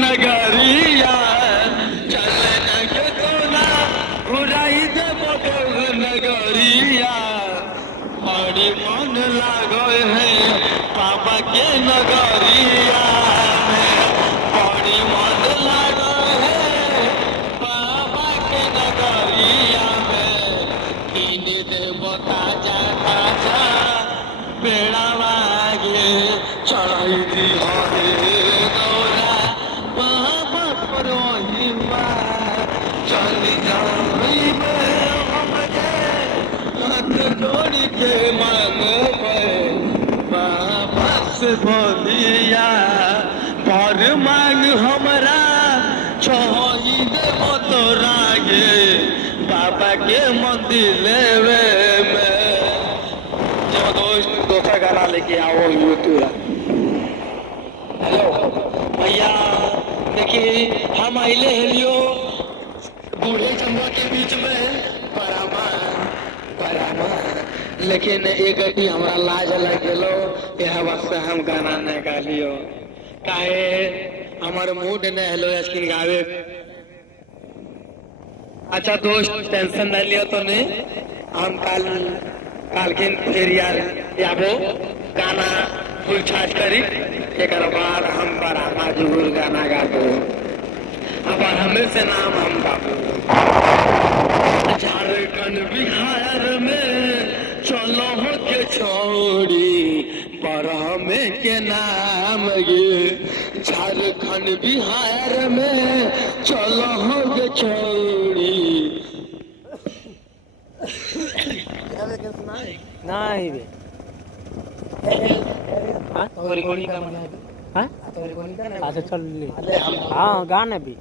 नगरिया चलन के तोला उड़ाई देव नगरिया बड़ी मन लागो है बाबा के नगरिया बड़ी मन लागो है बाबा के नगरिया में तीन देव ताजा ताजा बेड़ा लागे चढ़ाई दी गौरा बाबा पर हिमा चली जाई हाथ जोड़ के मांगो बाबा से बोलिया पर मांग हमरा छोई देव तोरा गे बाबा के मंदिर लेवे में दूसरा गाना लेके आओ यूट्यूब। हेलो भैया देखिए हम अले हेलियो बूढ़े जमुआ के बीच में लेकिन एक गड्डी हमारा लाज लग गलो यह वास्ते हम गाना नहीं गा लियो काहे हमारे मूड नहीं हेलो स्किन गावे। अच्छा दोस्त टेंशन नहीं लियो तो नहीं हम काल के फिर यार याबो गाना फुल छाछ करी एक बाद हम बड़ा जरूर गाना गाबो अब हमें से नाम हम गाबो झारखंड बिहार में चलो हो के छोड़ी बड़ा में के नाम ये झारखंड बिहार में चलो हो के छोड़ी नहीं रे हाँ तो रिकॉर्डिंग का हाँ तो रिकॉर्डिंग का अच्छा चल हाँ गाना भी